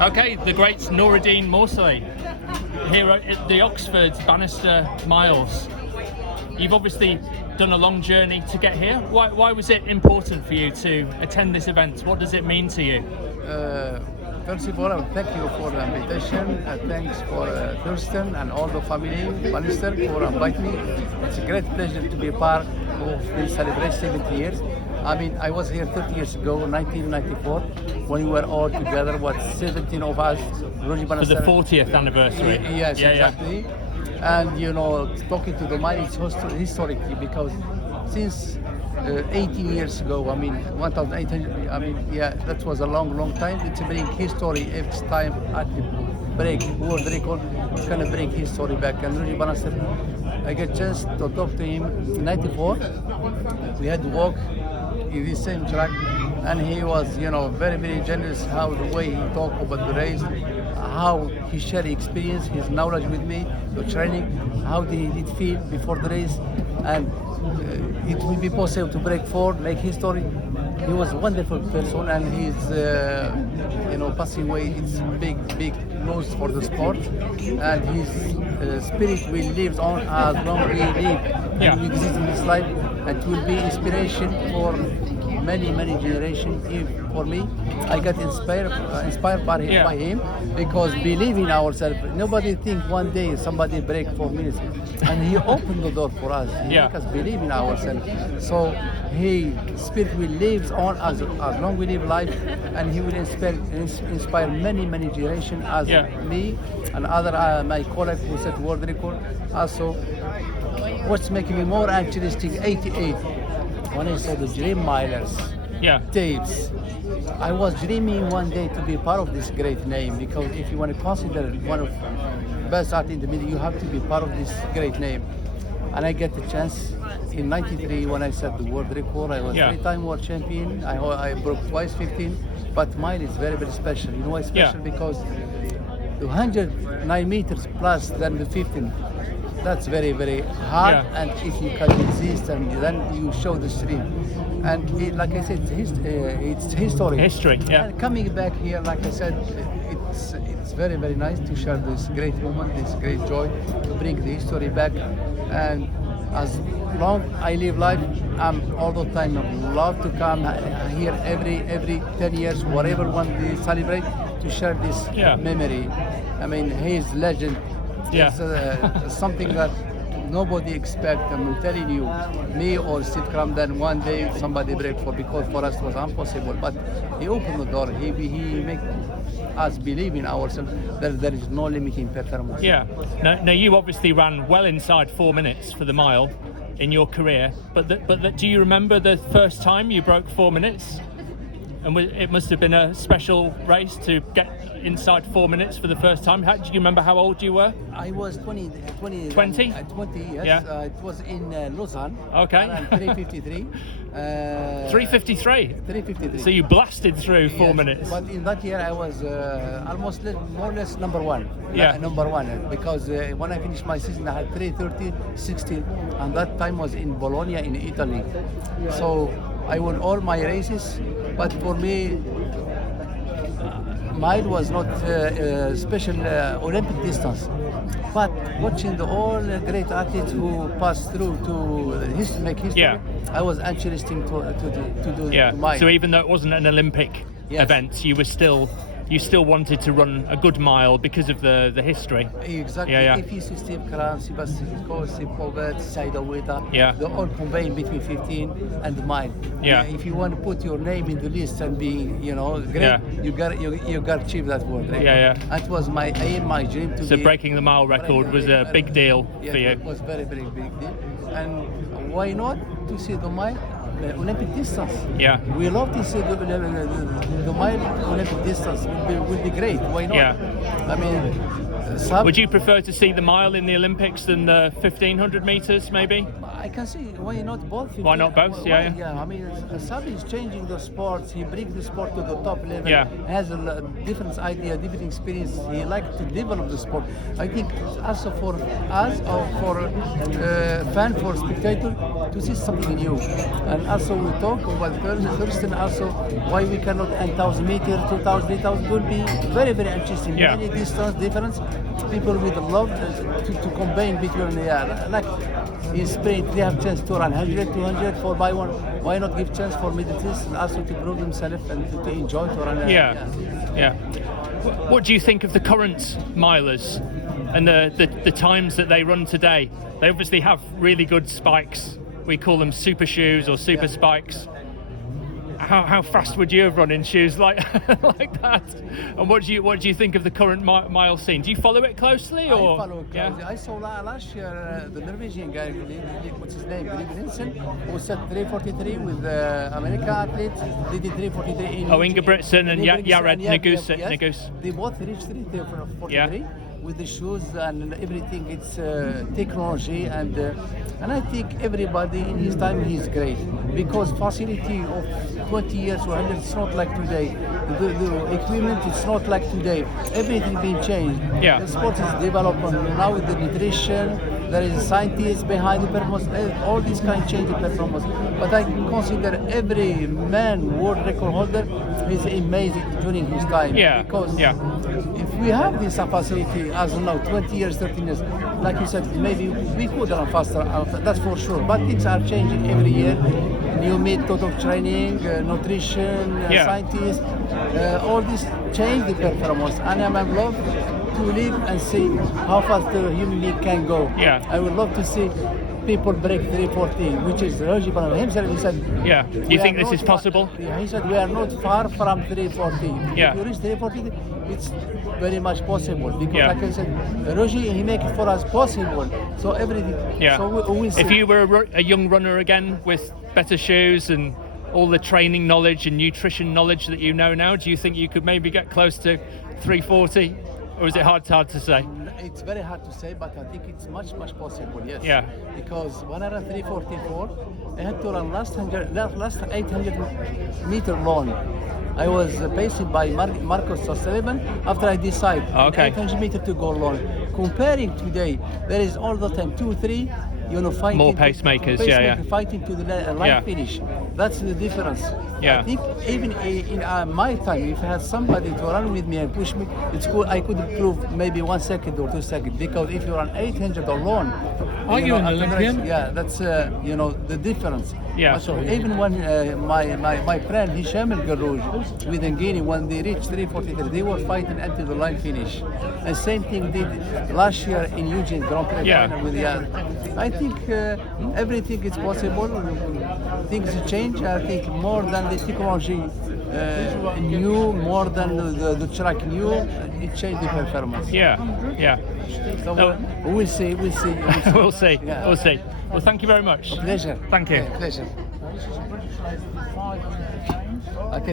Okay, the great Noureddine Morceli here at the Oxford Bannister Miles. You've obviously done a long journey to get here. Why was it important for you to attend this event? What does it mean to you? First of all, thank you for the invitation. Thanks for Thurston and all the family, Bannister, for inviting me. It's a great pleasure to be part of this celebration 70 years. I mean, I was here 30 years ago, 1994, when we were all together, 17 of us. Roger Bannister. For the 40th anniversary. Yes, exactly. Yeah. And, you know, talking to the mine is historically because since 18 years ago, I mean, 1,800, I mean, yeah, that was a long time. It's a bring history every time at the break, world record, it's going to bring history back. And Roger Bannister, I get a chance to talk to him in 94. We had to walk in this same track, and he was, you know, very generous how the way he talked about the race, how he shared experience, his knowledge with me, the training, how did it feel before the race, and it will be possible to break forward, make history. He was a wonderful person, and he's, you know, passing away. It's big loss for the sport, and his spirit will live on as long as we live and we exist in this life, and it will be inspiration for many generations. For me, I got inspired by him because believe in ourselves. Nobody think one day somebody break 4 minutes, and he opened the door for us. He make us believe in ourselves. So his spirit will live on as long we live life, and he will inspire many generations as me and other my colleagues who set world record. Also, what's making me more interesting, 88. When I saw the Dream Milers tapes, I was dreaming one day to be part of this great name, because if you want to consider one of best art in the media, you have to be part of this great name. And I get the chance in 93 when I set the world record. I was 3-time world champion. I broke twice 15, but mine is very special. You know why special? Because the 109 meters plus than the 15. That's very hard, and if you can resist, and then you show the stream. And like I said, it's history. And coming back here, like I said, it's very nice to share this great moment, this great joy, to bring the history back. And as long I live life, I'm all the time love to come here every 10 years, whatever one they celebrate, to share this memory. I mean, he's legend. It's something that nobody expects. I'm telling you, me or Steve Cramden, one day somebody break for, because for us it was impossible. But he opened the door. He make us believe in ourselves that there is no limit in performance. Now you obviously ran well inside 4 minutes for the mile in your career, but do you remember the first time you broke 4 minutes? And it must have been a special race to get inside 4 minutes for the first time. Do you remember how old you were? I was 20? 20, yes. It was in Lausanne. Okay. 3:53. 3:53? 3:53. So you blasted through 4 minutes. But in that year I was almost more or less number one. Number one, because when I finished my season I had 3:30.16, and that time was in Bologna in Italy. So I won all my races, but for me, mine was not special Olympic distance. But watching all great athletes who passed through to make history, I was interested to do mine. So even though it wasn't an Olympic event, you still wanted to run a good mile because of the history. Exactly. If you see Steve Cram, Sebastian Coe, Steve Colbert, Said Aweta, they all combined between 15 and the mile. If you want to put your name in the list and be, you know, great, you got to achieve that world record. That was my aim, my dream to be. So breaking the mile record was a big deal for you. It was very big deal. And why not to see the mile? Olympic distance. We love to see the mile Olympic distance. Will be great. Why not? I mean, would you prefer to see the mile in the Olympics than the 1500 meters, maybe? I can see why not both. Why not both? Yeah. Yeah. I mean, Sabi is changing the sports. He brings the sport to the top level. Yeah. Has a different idea, different experience. He likes to develop the sport. I think also for us or for fan, for spectator, to see something new. And also we talk about Thurston also why we cannot 1,000 meters, 2,000, 3,000 will be very, very interesting. Yeah. Many distance difference. People with love to combine between like in sprint they have chance to run 100, 200, 4x1. Why not give chance for middle distance also to prove themselves and to enjoy to run? Yeah. What do you think of the current milers and the times that they run today? They obviously have really good spikes. We call them super shoes or super spikes. How fast would you have run in shoes like that? And what do you think of the current mile scene? Do you follow it closely? Or? I follow it closely. I saw last year the Norwegian guy, what's his name, Henderson, who set 3:43 with the American athletes. They did 3:43 in. Ingebrigtsen and Jared Negus. They both reached 3:43. With the shoes and everything, it's technology, and I think everybody in his time he's great because facility of 20 years or 100 it's not like today. The equipment it's not like today. Everything being changed. Yeah. The sport is developed now with the nutrition. There is scientists behind the performance. All these kind change the performance. But I consider every man world record holder is amazing during his time. Yeah. Because if we have this facility as of now, 20 years, 13 years, like you said, maybe we could run faster. That's for sure. But things are changing every year. New method of training, nutrition, scientists, all this change the performance. And I'm love to live and see how fast the human being can go. Yeah. I would love to see people break 3:14, which is Roger Bannister himself. He said, "Yeah, do you think this is possible?" He said, "We are not far from 3:14. Yeah. If you reach 3:14, it's very much possible because, like I said, Roger he make it for us possible. So everything. Yeah. So we'll see. If you were a young runner again with better shoes and all the training knowledge and nutrition knowledge that you know now, do you think you could maybe get close to 3:40? Or is it hard to say? It's very hard to say, but I think it's much possible, yes. Yeah. Because when I ran 3:44, I had to run last 800 meter long. I was paced by Marcos O'Sullivan after I decided 800 meter to go long. Comparing today, there is all the time 2, 3, fighting. More pacemakers, fighting to the line finish. That's the difference. Yeah. I think even in my time, if I had somebody to run with me and push me, it's cool. I could improve maybe 1 second or 2 seconds because if you run 800 alone, are you an Olympian? Yeah, that's the difference. Yeah. So even when my friend Hisham El Garouj with Ngueni, when they reached 3:43, they were fighting until the line finish. And same thing did last year in Eugene Grand Prix. I think everything is possible. Things change. I think more than the technology new, more than the track new, it changed the performance. Yeah. So we'll see. We'll see. Yeah. We'll see. Well, thank you very much. Pleasure. Thank you. Pleasure.